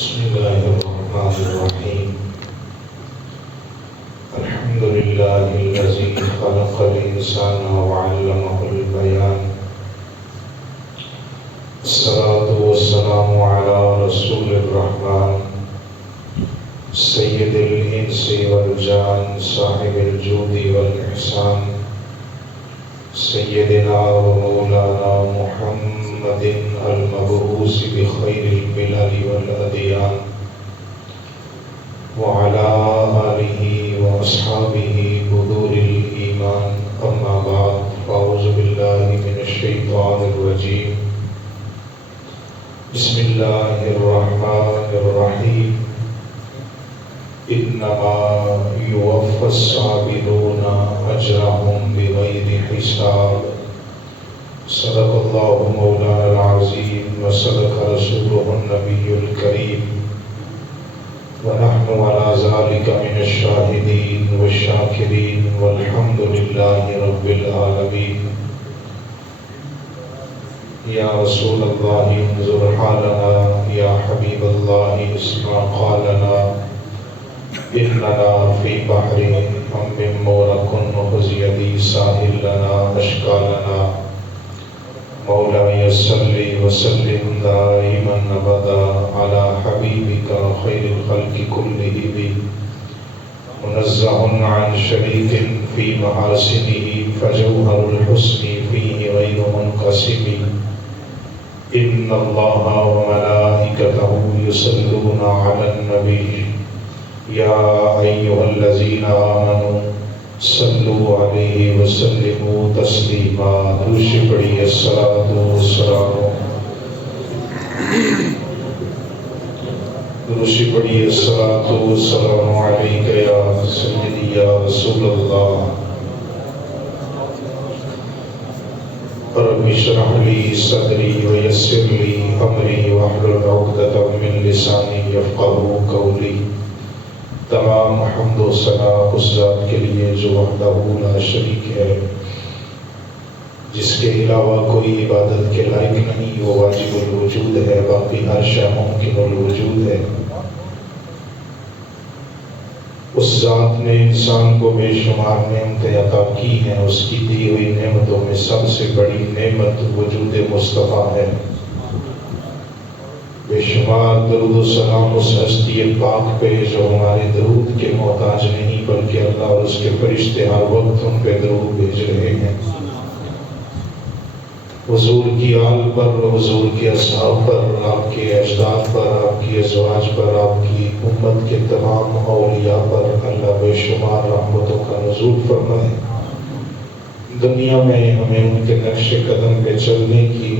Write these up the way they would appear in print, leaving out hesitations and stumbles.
بسم الله الرحمن الرحيم. الحمد لله الذي خلق الإنسان وعلمه البيان. الصلاة والسلام على رسول الرحمن سيد الإنس والجان صاحب الجود والإحسان سيدنا ومولانا محمد المبعوث بخير البلاد والأديان وعلى آله وأصحابه بذور الإيمان. أما بعد فأعوذ بالله من الشيطان الرجيم. بسم الله الرحمن الرحيم. إنما يوفى الصابرون أجرهم بغير حساب. صدق الله مولانا العظيم وصدق رسوله النبي الكريم ونحن على ذلك من الشاهدين والشاكرين والحمد لله رب العالمين. يا رسول الله انظر حالنا، يا حبيب الله اسمع قالنا، إننا في بحر هم مورق خذ يدي ساحل لنا أشكالنا. مولاي صل وسلم دائما أبدا على حبيبك خير الخلق كلهم منزه عن شريك في محاسنه فجوهر الحسن فيه غير منقسم. إن الله وملائكته يصلون على النبي يا أيها الذين آمنوا صلوا عليه وسلموا تسلیما. درود پڑھیے الصلاۃ والسلام درود پڑھیے الصلاۃ والسلام علیک یا سیدی یا رسول اللہ. رب اشرح لي صدري ويسر لي أمري واحلل عقدة من لساني يفقهوا قولي. تمام حمد و ثنا اس ذات کے لیے جو وحدہ لا شریک ہے، جس کے علاوہ کوئی عبادت کے لائق نہیں، وہ واجب الوجود ہے، باقی ہر شے ممکن الوجود ہے. اس ذات نے انسان کو بے شمار نعمتیں عطا کی ہیں. اس کی دی ہوئی نعمتوں میں سب سے بڑی نعمت وجود مصطفیٰ ہے. بے شمار درود و سلام اس ہستی پاک پہ جو ہمارے درود کے محتاج نہیں، بلکہ اللہ اور اس کے فرشتے ہر وقت ان پہ درود بھیج رہے ہیں. حضور کی آل پر، حضور کے اصحاب پر، آپ کے اجداد پر، آپ کی ازواج پر، آپ کی امت کے تمام اولیاء پر اللہ بے شمار رحمتوں کا نزول فرمائے. دنیا میں ہمیں ان کے نقش قدم پہ چلنے کی،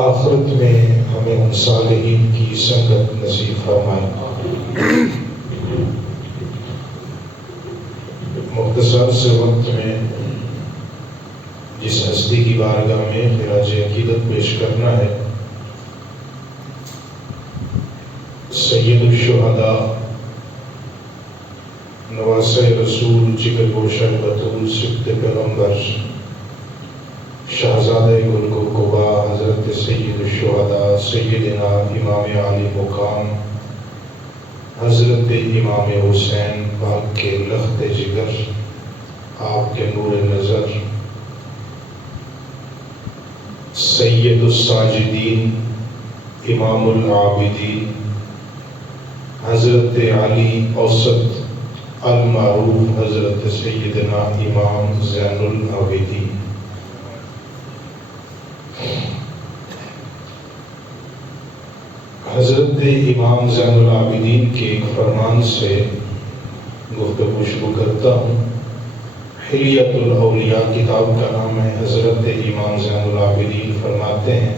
آخرت میں ہمیں ان صالحین کی سنگت نصیب فرمائے. مختصر سے وقت میں جس ہستی کی بارگاہ میں خراج عقیدت پیش کرنا ہے، سید الشہداء، نواسۂ رسول، جگر گوشہ بطول، سبط پیغمبر، شہزادہ گل کوکبہ، حضرت سید الشہداء سیدنا امام عالی مقام حضرت امام حسین پاک کے لخت جگر، آپ کے نور نظر، سید الساجدین، امام العابدین، حضرت علی اوسط المعروف حضرت سیدنا امام زین العابدین. حضرت امام زین العابدین کے ایک فرمان سے گفتگو شروع کرتا ہوں. حلیۃ الاولیاء کتاب کا نام ہے. حضرت امام زین العابدین فرماتے ہیں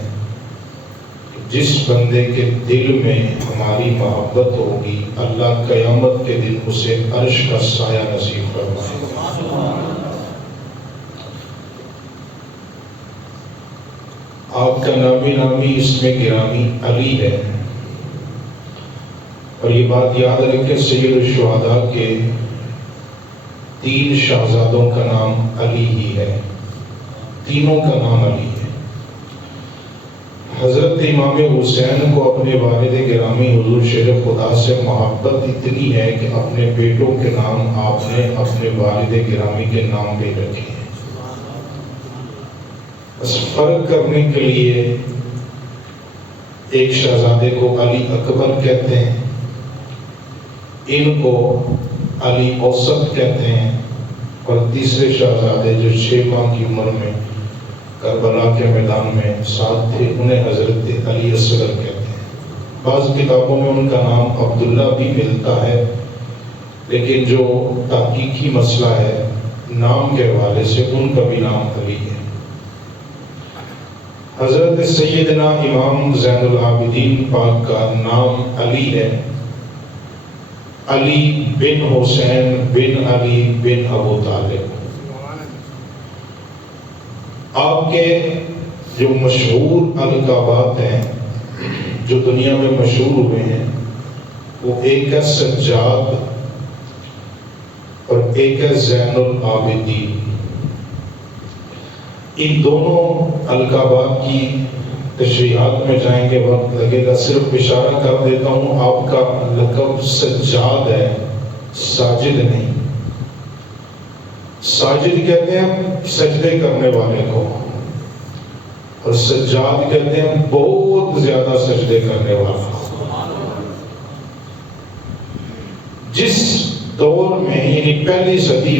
جس بندے کے دل میں ہماری محبت ہوگی، اللہ قیامت کے دن اسے عرش کا سایہ نصیب فرمائے گا. آپ کا نامی نامی اس میں گرامی علی ہے. اور یہ بات یاد رکھیں، سید الشہداء کے 3 شہزادوں کا نام علی ہی ہے، تینوں کا نام علی ہے. حضرت امام حسین کو اپنے والد گرامی حضور شیر خدا سے محبت اتنی ہے کہ اپنے بیٹوں کے نام آپ نے اپنے والد گرامی کے نام پہ رکھے ہیں۔ بس فرق کرنے کے لیے ایک شہزادے کو علی اکبر کہتے ہیں، ان کو علی اوسط کہتے ہیں، اور تیسرے شہزادے جو 6 ماہ کی عمر میں کربلا کے میدان میں ساتھ تھے انہیں حضرت علی اصغر کہتے ہیں۔ بعض کتابوں میں ان کا نام عبداللہ بھی ملتا ہے، لیکن جو تحقیقی مسئلہ ہے نام کے حوالے سے ان کا بھی نام علی ہے۔ حضرت سیدنا امام زین العابدین پاک کا نام علی ہے، علی بن حسین بن علی بن ابو طالب۔ آپ کے جو مشہور القابات ہیں جو دنیا میں مشہور ہوئے ہیں وہ ایک ہے سجاد اور ایک ہے زین العابدین۔ ان دونوں القابات کی تشریحات میں جائیں گے وقت لگے گا، صرف اشارہ کر دیتا ہوں آپ کا لقب سجاد ہے، ساجد نہیں۔ ساجد کہتے ہیں سجدے کرنے والے کو، اور سجاد کہتے ہیں بہت زیادہ سجدے کرنے والا۔ جس دور میں یعنی پہلی صدی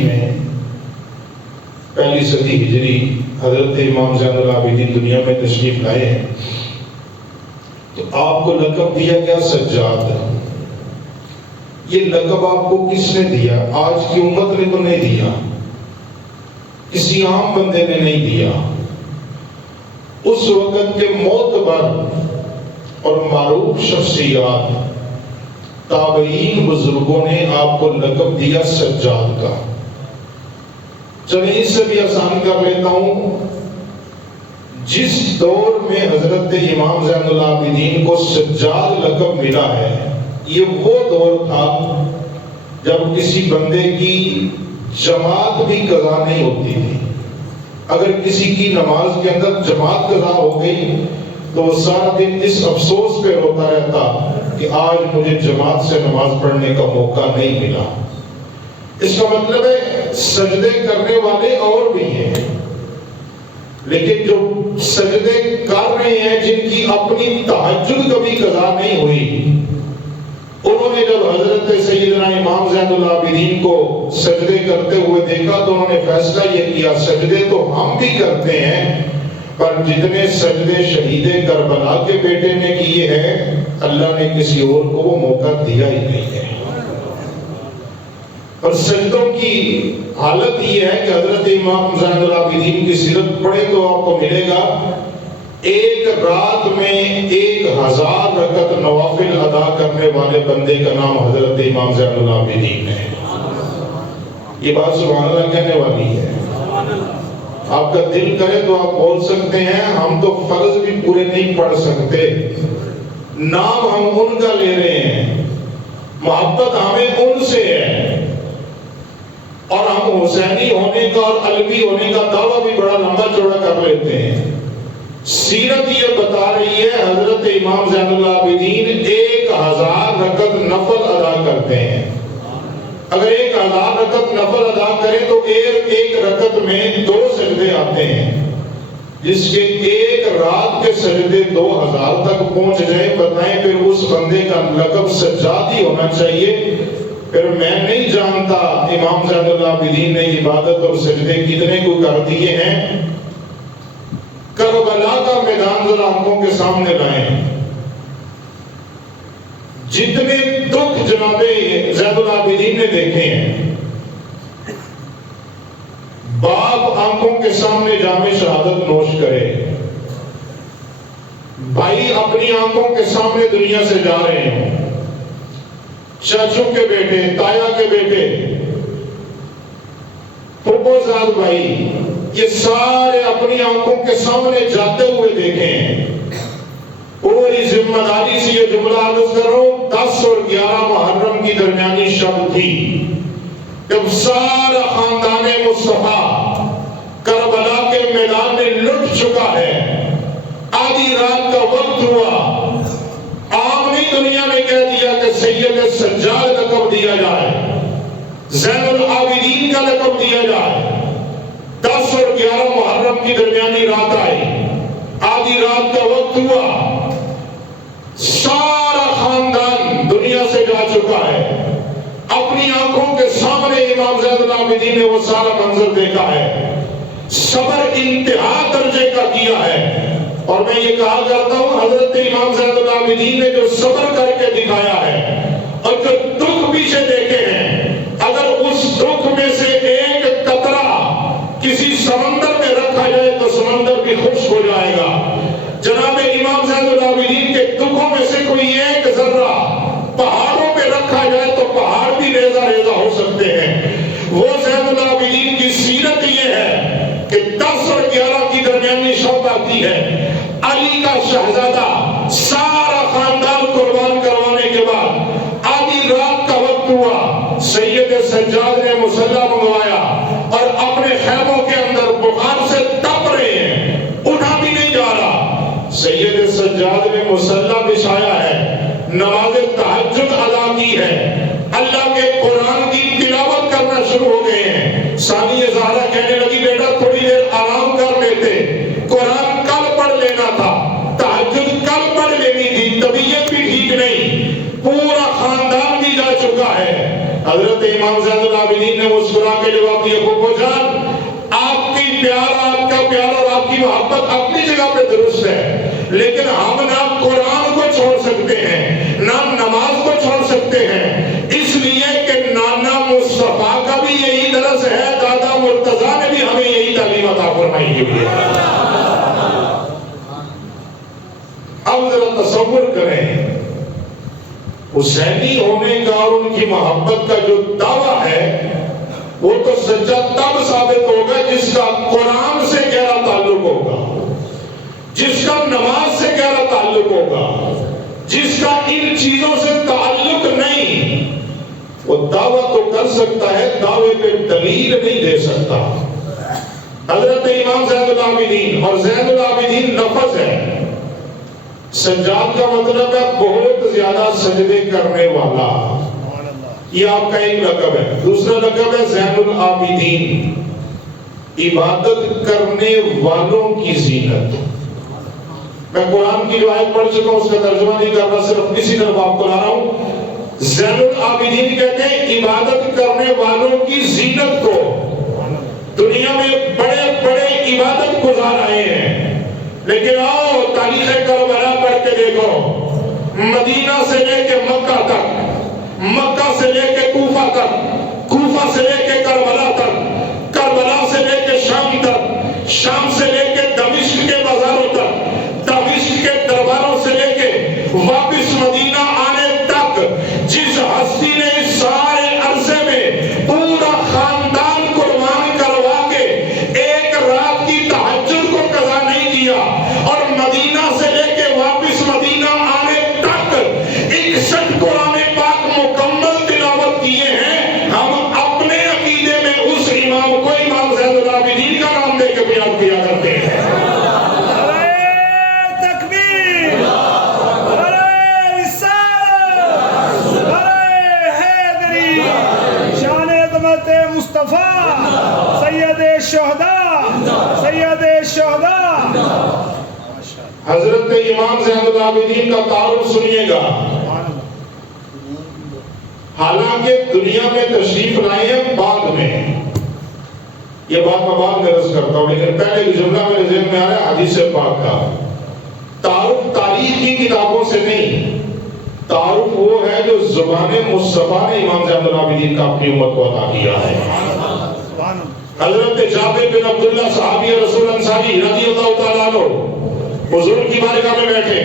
ہجری حضرت امام زین العابدین دنیا میں تشریف لائے ہیں تو آپ کو لقب دیا گیا سجاد۔ یہ لقب آپ کو کس نے دیا؟ آج کی امت نے تو نہیں دیا، کسی عام بندے نے نہیں دیا۔ اس وقت کے معتبر اور معروف شخصیات تابعین بزرگوں نے آپ کو لقب دیا سجاد کا۔ چلیں اس سے بھی آسان کر لیتا ہوں، جس دور میں حضرت امام زین العابدین کو سجاد لقب ملا ہے یہ وہ دور تھا جب کسی بندے کی جماعت بھی قضا نہیں ہوتی تھی۔ اگر کسی کی نماز کے اندر جماعت قضا ہو گئی تو وہ سارا دن اس افسوس پہ روتا رہتا کہ آج مجھے جماعت سے نماز پڑھنے کا موقع نہیں ملا۔ اس کا مطلب ہے سجدے کرنے والے اور بھی ہیں، لیکن جو سجدے کر رہے ہیں جن کی اپنی تہجد کبھی قضا نہیں ہوئی، انہوں نے جب حضرت سیدنا امام زین العابدین کو سجدے کرتے ہوئے دیکھا تو انہوں نے فیصلہ یہ کیا سجدے تو ہم بھی کرتے ہیں پر جتنے سجدے شہید کربلا کے بیٹے نے کیے ہیں اللہ نے کسی اور کو وہ موقع دیا ہی نہیں ہے۔ اور سجدوں کی حالت یہ ہے کہ حضرت امام زین العابدین کی سیرت پڑھے تو آپ کو ملے گا ایک رات میں 1000 رکعت نوافل ادا کرنے والے بندے کا نام حضرت امام زین العابدین ہے۔ یہ بات سبحان اللہ کہنے والی ہے۔ آپ کا دل کرے تو آپ بول سکتے ہیں ہم تو فرض بھی پورے نہیں پڑھ سکتے، نام ہم ان کا لے رہے ہیں، محبت ہمیں ان سے ہے، اور ہم حسینی ہونے کا اور علوی ہونے کا دعویٰ بھی بڑا لمبا چوڑا کر لیتے ہیں۔ سیرت یہ بتا رہی ہے حضرت امام زین العابدین 1000 رکعت نفل ادا کرتے ہیں۔ اگر 1000 رکعت نفل ادا کریں تو ایک رکعت میں 2 سجدے آتے ہیں، جس کے ایک رات کے سجدے 2000 تک پہنچ جائیں، بتائیں پھر اس بندے کا لقب سجاد ہی ہونا چاہیے۔ پھر میں نہیں جانتا امام زین العابدین نے عبادت اور سجدے کتنے کو کر دیے ہیں۔ کربلا کا میدان ذرا آنکھوں کے سامنے لائیں، جتنے دکھ جناب زین العابدین نے دیکھے ہیں، باپ آنکھوں کے سامنے جام شہادت نوش کرے، بھائی اپنی آنکھوں کے سامنے دنیا سے جا رہے ہیں، چاچو کے بیٹے، تایا کے بیٹے، پھپھو زاد بھائی، یہ سارے اپنی آنکھوں کے سامنے جاتے ہوئے دیکھے ہیں۔ پوری ذمہ داری سے یہ جملہ عرض کرو، 10 اور 11 محرم کی درمیانی شب تھی جب سارا خاندان مصطفیٰ کربلا کے میدان میں لٹ چکا ہے۔ آدھی رات کا وقت ہوا، عام نہیں دنیا میں کہہ دیا کہ سید سجاد لقب دیا جائے، زین العابدین کا لقب دیا جائے۔ 10 اور 11 محرم کی درمیانی رات آئی، آدھی رات کا وقت ہوا، سارا خاندان دنیا سے جا چکا ہے، اپنی آنکھوں کے سامنے امام زین العابدین نے وہ سارا منظر دیکھا ہے، صبر انتہا درجے کا کیا ہے۔ اور میں یہ کہا کرتا ہوں حضرت امام زین العابدین نے جو صبر کر کے دکھایا ہے اور جو دکھ پیچھے دیکھے ہیں، اگر اس دکھ میں سے ایک قطرہ کسی سمندر میں رکھا جائے تو سمندر بھی خشک ہو جائے گا۔ جناب امام زین العابدین کے دکھوں میں سے کوئی ایک ذرہ پہاڑوں پہ رکھا جائے تو پہاڑ بھی ریزہ ریزہ ہو سکتے ہیں۔ وہ زین العابدین کی سیرت یہ ہے کہ 10 اور 11 کی درمیانی شب آتی ہے، علی کا شہزادہ سارا خاندان قربان کروانے کے بعد آدھی رات کا وقت ہوا، سید سجاد نے مصلی منگوایا اور اپنے خیموں کے اندر بخار سے تپ رہے ہیں، اٹھا بھی نہیں جا رہا۔ سید سجاد نے مصلی بچھایا ہے، نماز تہجد ادا کی ہے، اللہ کے قرآن کی تلاوت کرنا شروع ہو گئے ہیں۔ ثانیہ زہرا کہنے لگی بیٹا تھوڑی دیر آرام کر لیتے، قرآن کل پڑھ لینا تھا، تہجد کل پڑھ لینی تھی، طبیعت بھی ٹھیک نہیں، پورا خاندان بھی جا چکا ہے۔ حضرت امام زین العابدین نے مسکرا کے جواب دیا پھپھو جان، آپ کی پیار، آپ کا پیار اور آپ کی محبت اپنی جگہ پہ درست ہے، لیکن ہم نہ قرآن کو چھوڑ سکتے ہیں نہ نماز کو چھوڑ سکتے ہیں، اس لیے کہ نانا مصطفیٰ کا بھی یہی درس ہے، دادا مرتضیٰ نے بھی ہمیں یہی تعلیم عطا فرمائی ہے۔ اب ذرا تصور کریں حسینی ہونے کا اور ان کی محبت کا جو دعویٰ ہے وہ تو سچا تب ثابت ہوگا جس کا قرآن سے گہرا تعلق ہوگا، جس کا نماز سے گہرا تعلق ہوگا، جس کا ان چیزوں سے تعلق نہیں، وہ دعویٰ تو کر سکتا ہے، دعوے پہ دلیل نہیں دے سکتا۔ حضرت امام زین العابدین، اور زین العابدین لفظ ہے، سجاد کا مطلب ہے بہت زیادہ سجدے کرنے والا، یہ آپ کا ایک لقب ہے۔ دوسرا لقب ہے زین العابدین، عبادت کرنے والوں کی زینت۔ میں قرآن کی جو آیت پڑھ چکا ہوں اس کا ترجمہ نہیں کر رہا، صرف اسی طرف آپ کو لا رہا ہوں۔ زین العابدین کہتے ہیں عبادت کرنے والوں کی زینت کو۔ دنیا میں بڑے بڑے عبادت گزار آئے ہیں، لیکن آؤ تاریخ کربلا پڑھ کے دیکھو، مدینہ سے لے کے مکہ تک، مکہ سے لے کے کوفہ تک، کوفہ سے لے کے کربلا تک، کربلا سے لے کے شام تک، شام سے لے کے دمشق کے بازاروں تک، دمشق کے درباروں سے لے کے واپس مدینہ آنے تک، جس ہستی نے اس سارے عرصے میں پورا خاندان قربان کروا کے ایک رات کی تہجد کو قضا نہیں کیا، اور مدینہ سے لے کے واپس مدینہ آنے تک 61 قرآن پاک مکمل تلاوت کیے ہیں، ہم اپنے عقیدے میں اس امام کو امام زین العابدین کا نام دے کے بیان کیا کرتے ہیں۔ سید شہداء، سید شہداء۔ حضرت امام زین العابدین کا تعارف سنیے گا۔ حالانکہ دنیا میں تشریف لائے ہیں بعد میں، یہ بات میں بعد میں عرض کرتا ہوں، لیکن پہلے ایک جملہ میرے ذہن میں آ رہا ہے حدیث پاک کا۔ تعارف تاریخ کی کتابوں سے نہیں، تعارف وہ ہے جو زبان مصطفیٰ نے امام زین العابدین کا اپنی امت کو عطا کیا ہے۔ حضرت جابر بن عبداللہ صحابی رسول انصاری رضی اللہ تعالیٰ عنہ حضور کی بارگاہ میں بیٹھے،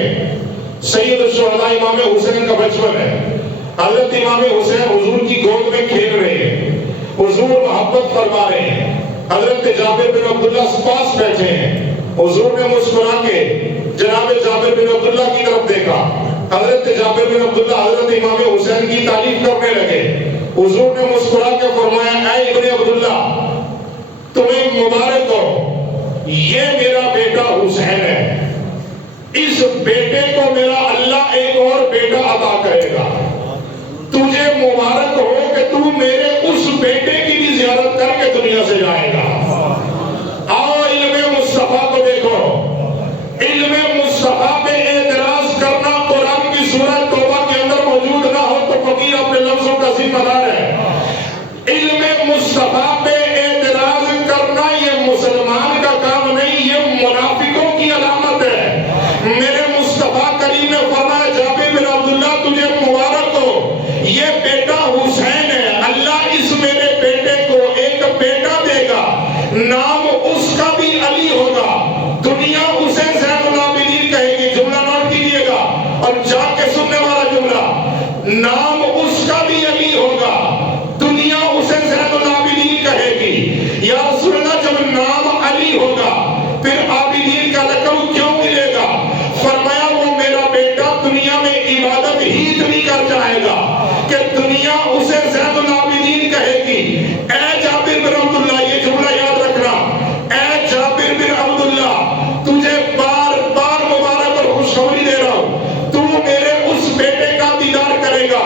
سید الشہداء امام حسین کا بچپن ہے، حضرت امام حسین حضور کی گود میں کھیل رہے ہیں، حضور محبت فرما رہے ہیں، حضرت جابر بن عبداللہ پاس بیٹھے ہیں، حضور نے مسکرا کے جناب جابر بن عبداللہ کی طرف دیکھا، حضرت جابر بن عبداللہ حضرت امام حسین کی تعریف کرنے لگے، حضور نے مسکرا کے فرمایا اے ابن عبداللہ تمہیں مبارک ہو، یہ میرا بیٹا حسین ہے، اس بیٹے کو میرا اللہ ایک اور بیٹا عطا کرے گا، تجھے مبارک ہو کہ تو میرے اس بیٹے کی بھی زیارت کر کے دنیا سے جائے گا۔ آؤ علم مصطفیٰ کو دیکھو، علم مصطفیٰ پہ اعتراض کرنا قرآن کی سورہ توبہ کے اندر موجود نہ ہو تو فقیر اپنے لفظوں کا ذمہ دار ہے۔ علم مصطفیٰ پہ اعتراض کرنا یہ مسلمان کا کام نہیں، یہ منافقوں کی علامت ہے۔ میرے مصطفیٰ کریم نے فرمایا جابر بن عبداللہ تجھے مبارک ہو، یہ بیٹا حسین ہے، اللہ اس میرے بیٹے کو ایک بیٹا دے گا، نام اس کا بھی علی ہوگا، دنیا اسے زین العابدین کہے گی۔ جملہ نوٹ کیجئے گا اور جا کے سننے والا جملہ، نام اس کا بھی علی ہوگا، دنیا اسے زین العابدین کہے گی۔ یا رسول اللہ جب نام علی ہوگا پھر عابدین کا لقب کیوں ملے گا؟ فرمایا وہ میرا بیٹا دنیا میں عبادت ہی اتنی کر جائے گا کہ دنیا اسے زین العابدین کہے گی۔ اے جابر بن عبداللہ، یہ جملہ یاد رکھنا، اے جابر بن عبداللہ تجھے بار بار مبارک اور خوشخبری دے رہا ہوں، تو میرے اس بیٹے کا دیدار کرے گا۔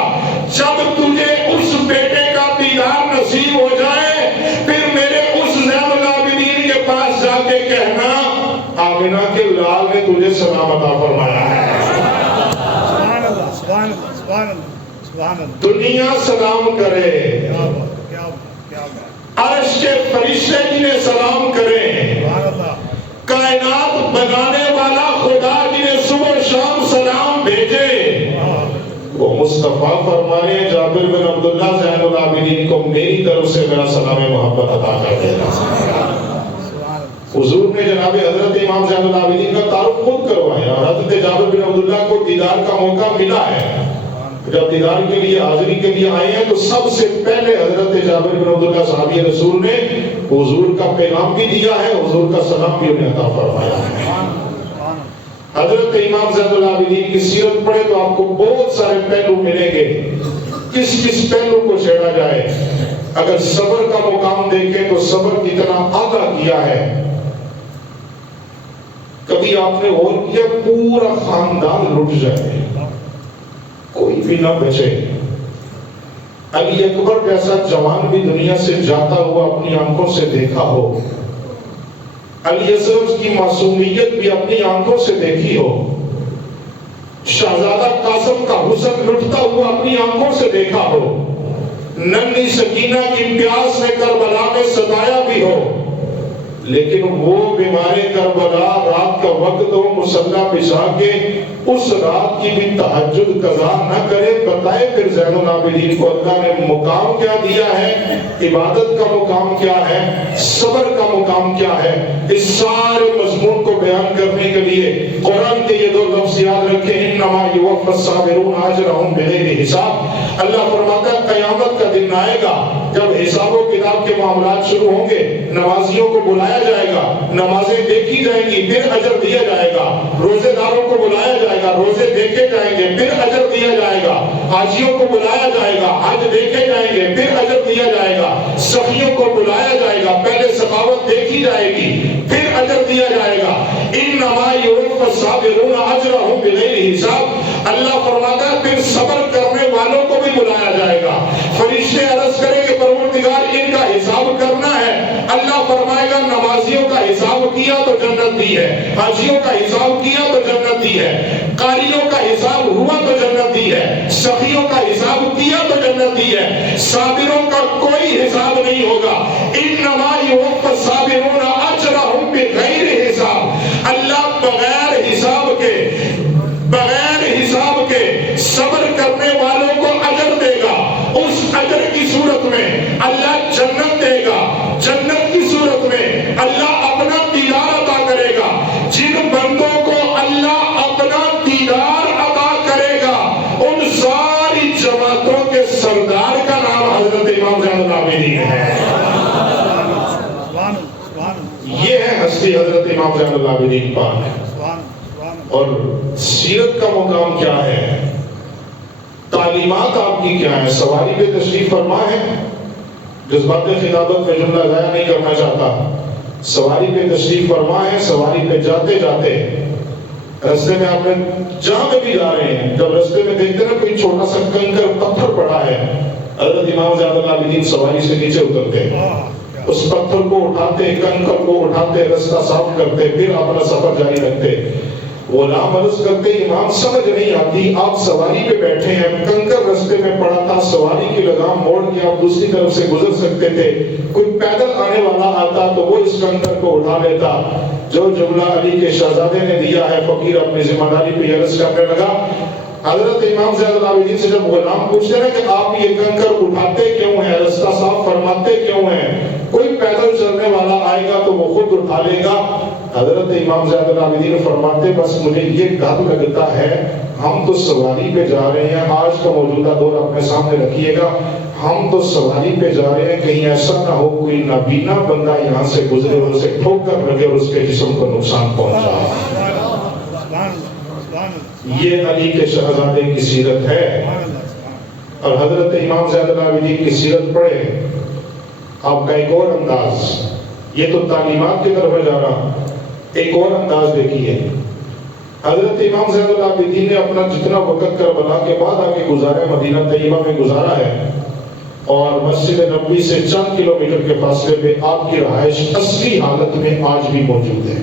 جب تجھے اس بیٹے کا دیدار نصیب ہو جائے پھر میرے اس زین العابدین کے پاس جا کے کہنا آمینہ کے لال نے تجھے سلام عطا فرمایا ہے۔ سبحان اللہ، سبحان اللہ، سبحان اللہ، سبحان اللہ۔ دنیا سلام کرے، کیا بات، کیا بات، کیا بات۔ عرش کے فرشتے جنہیں سلام کریں، سبحان اللہ۔ کائنات بنانے والا خدا جنہیں صبح و شام سلام بھیجے، وہ مصطفیٰ فرمانے جابر بن عبداللہ زین العابدین کو میری طرف سے میرا سلام محبت عطا کر دینا۔ حضور نے جناب حضرت امام زین العابدین کا تعارف خود کروایا اور حضرت جابر بن عبداللہ کو دیدار کا موقع ملا ہے۔ جب دیدار کے لیے حاضری کے لیے آئے ہیں تو سب سے پہلے حضرت جابر بن عبداللہ صحابی رسول نے حضور کا پیغام بھی دیا ہے، حضور کا سلام بھی انہیں عطا فرمایا ہے۔ حضرت امام زین العابدین کی سیرت پڑھے تو آپ کو بہت سارے پہلو ملیں گے، کس کس پہلو کو چھیڑا جائے۔ اگر صبر کا مقام دیکھیں تو صبر کتنا اعلیٰ کیا ہے۔ کبھی آپ نے غور کیا پورا خاندان لٹ جائے، کوئی بھی نہ بچے، علی اکبر جیسا جوان بھی دنیا سے جاتا ہوا اپنی آنکھوں سے دیکھا ہو، علی اصغر کی معصومیت بھی اپنی آنکھوں سے دیکھی ہو، شہزادہ قاسم کا حسن لٹتا ہوا اپنی آنکھوں سے دیکھا ہو، ننھی سکینہ کی پیاس نے کربلا میں ستایا بھی ہو، لیکن وہ بیمار کربلا رات کا وقت ہو مصلی بچھا کے اس رات کی بھی تہجد قضا نہ کرے، بتائے پھر زین العابدین کو اللہ نے مقام کیا دیا ہے، عبادت کا مقام کیا ہے، صبر کا مقام کیا ہے۔ اس سارے مضمون کو بیان کرنے کے لیے قرآن کے یہ دو لفظ یاد رکھیں، انما یوفی الصابرون اجرهم بغیر حساب۔ اللہ فرماتا ہے قیامت کا دن آئے گا جب حساب و کتاب کے معاملات شروع ہوں گے، نمازیوں کو بلایا جائے گا، نمازیں دیکھی جائیں گی، پھر اجر دیا جائے گا، روزے داروں کو بلایا جائے گا، روزے دیکھے جائیں گے، پھر اجر دیا جائے گا، حاجیوں کو بلایا جائے گا، حج دیکھے جائیں گے، پھر اجر دیا جائے گا، سخیوں کو بلایا جائے گا، پہلے سخاوت دیکھی جائے گی، پھر اجر دیا جائے گا۔ انما یوفی الصابرون اجرهم بغیر حساب۔ اللہ فرماتا ہے پھر صبر کرنے والوں کو بھی بلایا جائے گا۔ فرشتے عرض کریں کہ پروردگار ان کا حساب کرنا ہے، اللہ فرمائے گا نمازیوں کا حساب کیا تو جنت دی ہے، حاجیوں کا حساب کیا تو جنت دی ہے، قاریوں کا حساب ہوا تو جنت دی ہے، سخیوں کا حساب کیا تو جنت دی ہے، صابروں کا کوئی حساب نہیں ہوگا۔ انما یوفی الصابرون اجرهم بغیر حساب۔ اللہ بغیر حساب کے صبر کرنے والوں کو اجر دے گا، اس اجر کی صورت میں اللہ جنت دے گا، جنت کی صورت میں اللہ اپنا دیدار عطا کرے گا۔ جن بندوں کو اللہ اپنا دیدار عطا کرے گا ان ساری جماعتوں کے سردار کا نام حضرت امام زین العابدین ہے۔ یہ ہے ہستی حضرت امام زین العابدین پاک۔ اور سیرت کا مقام کیا ہے، تعلیمات آپ کی کیا ہے۔ سواری پہ تشریف فرما ہے، جذبات خطابت میں جملہ ضائع نہیں کرنا چاہتا، سواری پہ تشریف فرما ہے، سواری پہ جاتے جاتے رستے میں آپ جہاں پہ بھی جا رہے ہیں، جب رستے میں دیکھتے ہیں نا کوئی چھوٹا سا کنکر پتھر پڑا ہے، حضرت امام زیادہ العابدین سواری سے نیچے اترتے ہیں، اس پتھر کو اٹھاتے، کنکر کو اٹھاتے، رستہ صاف کرتے، پھر اپنا سفر جاری رکھتے۔ غلام عرض کرتے امام سمجھ نہیں آتی، آپ سواری پہ بیٹھے ہیں، کنکر رستے میں پڑا تھا، سواری کی لگام موڑ کے آپ دوسری طرف سے گزر سکتے تھے، کوئی پیدل آنے والا آتا تو وہ اس کنکر کو اٹھا لیتا۔ جو جملہ علی کے شہزادے نے دیا ہے، فقیر اپنی ذمہ داری پہ عرض کرنے لگا۔ حضرت امام زیاد العابدین سے جب غلام پوچھتے ہیں کہ آپ یہ کنکر اٹھاتے کیوں ہیں، رستہ صاف فرماتے کیوں ہیں، کوئی پیدل چلنے والا آئے گا تو وہ خود اٹھا لے گا۔ حضرت امام زیاد العابدین فرماتے بس مجھے یہ ڈر لگتا ہے، ہم تو سواری پہ جا رہے ہیں، آج کا موجودہ دور اپنے سامنے رکھیے گا، ہم تو سواری پہ جا رہے ہیں، کہیں ایسا نہ ہو کوئی نابینا بندہ یہاں سے گزرے اور اسے ٹھوکر لگے اور اس کے جسم کو نقصان پہنچائے۔ یہ علی کے شہزادے کی سیرت ہے۔ اور حضرت امام زیاد العابدین کی سیرت پڑھے، آپ کا ایک اور انداز، یہ تو تعلیمات کی طرف جا رہا، ایک اور انداز دیکھیے۔ حضرت امام زیاد العابدین نے اپنا جتنا وقت کربلا کے بعد آگے گزارا ہے، مدینہ طیبہ میں گزارا ہے، اور مسجد نبوی سے چند کلومیٹر کے فاصلے پہ آپ کی رہائش اصلی حالت میں آج بھی موجود ہے۔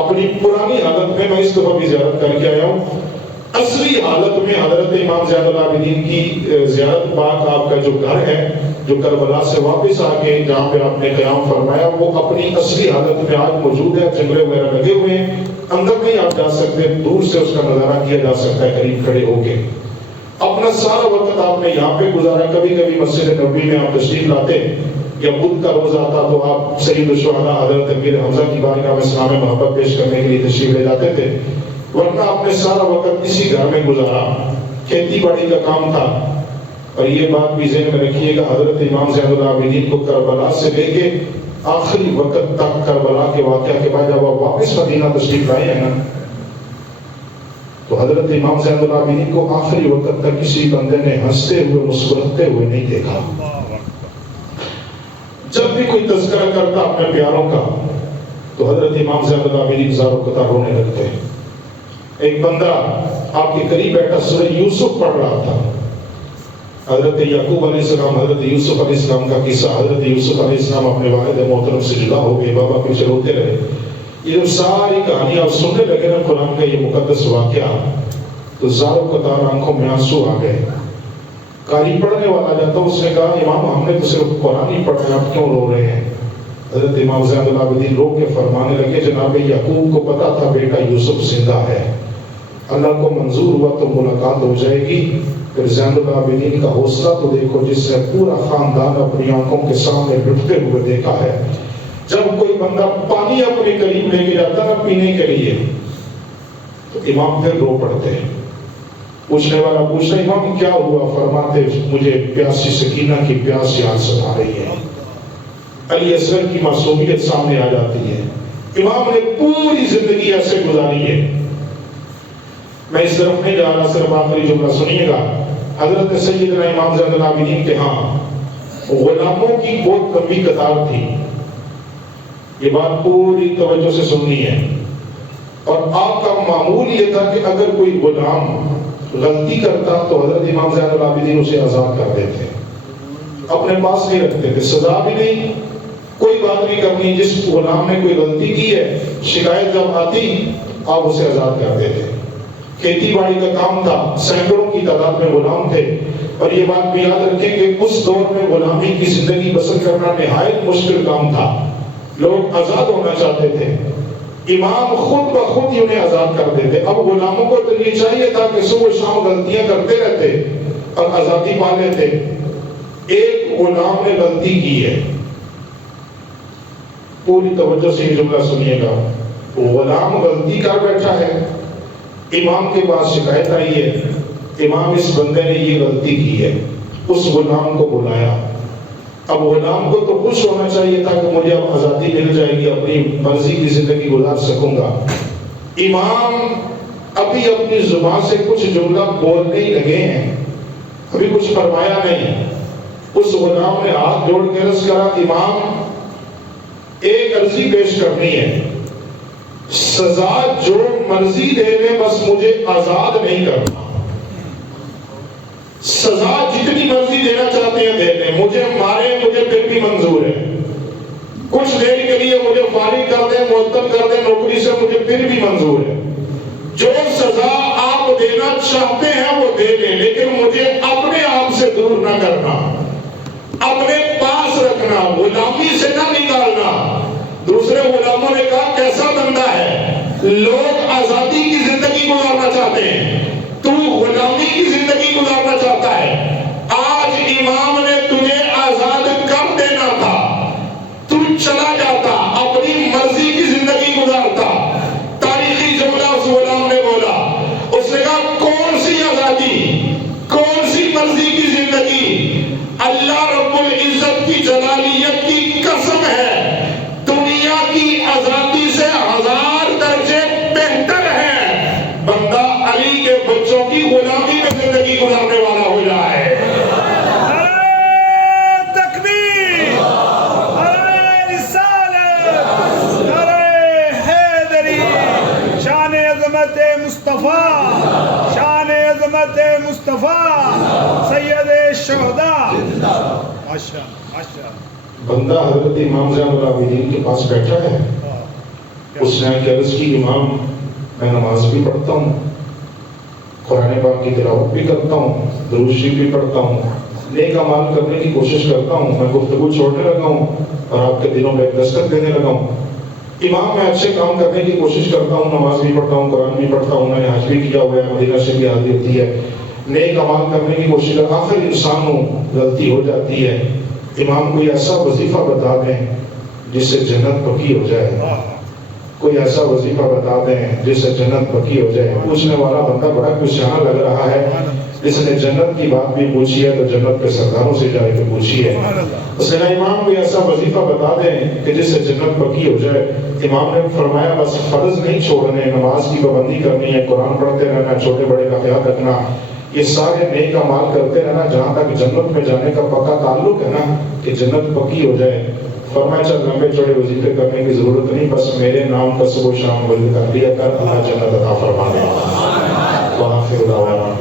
اپنی پرانی حالت میں اس دفعہ بھی زیارت کر کے آیا ہوں، اصلی حالت میں حضرت امام زیاد العابدین کی زیارت پاک آپ کا جو گھر ہے، جو کربلا سے واپس آ کے جہاں پہ آپ نے قیام فرمایا، وہ اپنی اصلی حالت میں آج موجود ہے۔ جنگلے وغیرہ لگے ہوئے ہیں، اندر نہیں آپ جا سکتے، دور سے اس کا نظارہ کیا جا سکتا ہے قریب کھڑے ہو کے۔ اپنا سارا وقت آپ نے یہاں پہ گزارا۔ کبھی کبھی مسجد نبوی میں آپ تشریف لاتے، یا بدھ کا روز آتا تو آپ سید الشہداء حضرت امیر حمزہ کی بارگاہ میں سلام محبت پیش کرنے کے لیے تشریف لے جاتے تھے، ورنہ آپ نے سارا وقت اسی گھر میں گزارا۔ کھیتی باڑی کا کام تھا۔ اور یہ بات بھی ذہن میں رکھیے گا، حضرت امام زیاد العابدین کو کربلا سے لے کے آخری وقت تک، کربلا کے واقعہ کے بعد جب آپ واپس مدینہ تشریف لائے ہیں نا، تو حضرت امام زیاد العابدین کو آخری وقت تک کسی بندے نے ہنستے ہوئے مسکراتے ہوئے نہیں دیکھا۔ جب بھی کوئی تذکرہ کرتا اپنے پیاروں کا تو حضرت امام زیاد العابدین زاروں قطار رونے لگتے ہیں۔ ایک بندہ آپ کے قریب بیٹھا سورہ یوسف پڑھ رہا تھا، حضرت یعقوب علیہ السلام، حضرت یوسف علیہ السلام کا قصہ۔ حضرت یوسف علیہ السلام اپنے والد محترم سے جدا ہو گئے، بابا پیچھے روتے رہے۔ یہ جو ساری کہانیاں آپ سننے لگے نا قرآن کا یہ مقدس واقعہ، تو زاروں قطار آنکھوں میں آنسو آ گئے۔ قاری پڑھنے والا جاتا، اس نے کہا امام ہم نے تو صرف قرآن ہی پڑھنا، آپ کیوں رو رہے ہیں؟ حضرت امام زیاد العابدین رو کے فرمانے لگے جناب یعقوب کو پتا تھا بیٹا یوسف زندہ ہے، اللہ کو منظور ہوا تو ملاقات ہو جائے گی۔ پھر زیاد العابدین کا حوصلہ تو دیکھو، جس نے پورا خاندان اپنی آنکھوں کے سامنے لٹتے ہوئے دیکھا ہے۔ جب کوئی بندہ پانی اپنے قریب لے کے جاتا نا پینے کے لیے، تو امام پھر رو پڑتے ہیں۔ پوچھنے والا پوچھتا امام کیا ہوا؟ فرماتے مجھے پیاسی سکینہ کی پیاس یاد ستا رہی ہے، علی اصغر کی معصومیت سامنے آ جاتی ہے۔ امام نے پوری زندگی ایسے گزاری ہے۔ میں اس طرف نہیں جا رہا، صرف آخری جملہ سنیے گا۔ حضرت سیدنا امام زیاد العابدین کے ہاں غلاموں کی بہت لمبی قطار تھی، یہ بات پوری توجہ سے سننی ہے۔ اور آپ کا معمول یہ تھا کہ اگر کوئی غلام غلطی کرتا تو حضرت امام زیاد العابدین اسے آزاد کر دیتے، اپنے پاس نہیں رکھتے تھے، سزا بھی نہیں، کوئی بات نہیں کرنی۔ جس غلام نے کوئی غلطی کی ہے، شکایت جب آتی آپ اسے آزاد کر دیتے۔ کھیتی باڑی کا کام تھا، سینکڑوں کی تعداد میں غلام تھے، اور یہ بات بھی یاد رکھیں کہ اس دور میں غلامی کی زندگی بسر کرنا نہایت مشکل کام تھا، لوگ آزاد ہونا چاہتے تھے، امام خود بخود ہی انہیں آزاد کر دیتے۔ اب غلاموں کو تو یہ چاہیے تھا کہ صبح شام غلطیاں کرتے رہتے اور آزادی پا لیتے۔ ایک غلام نے غلطی کی ہے، پوری توجہ سے یہ جملہ سنیے گا، غلام غلطی کر بیٹھا ہے، امام کے پاس شکایت آئی ہے، امام اس بندے نے یہ غلطی کی ہے، اس غلام کو بلایا۔ اب غلام کو تو خوش ہونا چاہیے تھا کہ مجھے اب آزادی مل جائے گی، اپنی مرضی کی زندگی گزار سکوں گا۔ امام ابھی اپنی زبان سے کچھ جملہ بولنے ہی لگے ہیں، ابھی کچھ فرمایا نہیں، اس غلام نے ہاتھ جوڑ کے عرض کرا امام ایک عرضی پیش کرنی ہے، سزا جو مرضی دے لے بس مجھے آزاد نہیں کرنا. سزا جتنی مرضی دینا چاہتے ہیں دے لیں, مجھے مارے مجھے پھر بھی منظور ہے. کچھ دیر کے لیے مجھے فارغ کر دیں, معطل کر دیں نوکری سے, مجھے پھر بھی منظور ہے. جو سزا آپ دینا چاہتے ہیں وہ دے لیں, لیکن مجھے اپنے آپ سے دور نہ کرنا, اپنے پاس رکھنا, غلامی سے نہ نکالنا. دوسرے غلاموں نے کہا کیسا بندہ ہے, لوگ آزادی کی زندگی گزارنا چاہتے ہیں, تو غلامی کی زندگی گزارنا چاہتا ہے. آج امام نے تجھے آزاد کر دینا تھا, تو چلا جاتا, اپنی مرضی کی زندگی گزارتا. تاریخی جملہ اس غلام نے بولا, اس نے کہا کون سی آزادی, کون سی مرضی کی زندگی, اللہ رب العزت کی جلالیت کی قسم ہے دنیا کی آزادی سے 1000 درجے بہتر ہے بندہ علی کے بچوں کی غلامی میں زندگی گزارنے والا ہو جائے. مصطفیٰ, شان عظمت مصطفیٰ, سید شہداء. بندہ حضرت امام زین العابدین کے پاس بیٹھا ہے, اس نے عرض کی امام میں نماز بھی پڑھتا ہوں, قرآن پاک کی تلاوت بھی کرتا ہوں, درود شریف بھی پڑھتا ہوں, نیک اعمال کرنے کی کوشش کرتا ہوں, میں گفتگو چھوڑنے لگا ہوں اور آپ کے دلوں میں ایک دستک دینے لگا ہوں. امام میں اچھے کام کرنے کی کوشش کرتا ہوں, نماز بھی پڑھتا ہوں, قرآن بھی پڑھتا ہوں, میں نے حج بھی کیا ہوا ہے, مدینہ سے بھی حاضری ہوتی ہے, نیک اعمال کرنے کی کوشش کرتا ہوں. آخر انسان ہوں, غلطی ہو جاتی ہے. امام کوئی ایسا وظیفہ بتا دیں جس سے جنت پکی ہو جائے, کوئی ایسا وظیفہ بتا دیں جس سے جنت پکی ہو جائے. پوچھنے والا بندہ بڑا خوشیاں لگ رہا ہے, جس نے جنت کی بات بھی پوچھی ہے تو جنت کے سرداروں سے جا کے پوچھی ہے. اس نے کہا امام کوئی ایسا وظیفہ بتا دیں کہ جس سے جنت پکی ہو جائے. امام نے فرمایا بس فرض نہیں چھوڑنے, نماز کی پابندی کرنی ہے, قرآن پڑھتے رہنا, چھوٹے بڑے کا خیال رکھنا, یہ سارے نیک اعمال کرتے رہنا, جہاں تک جنت میں جانے کا پکا تعلق ہے نا کہ جنت پکی ہو جائے. فرمایا چل لمبے چوڑے وظیفے کرنے کی ضرورت نہیں, بس میرے نام کا صبح و شام ورد کر لیا کر, اللہ جنت عطا فرما دے. وآخر دعوانا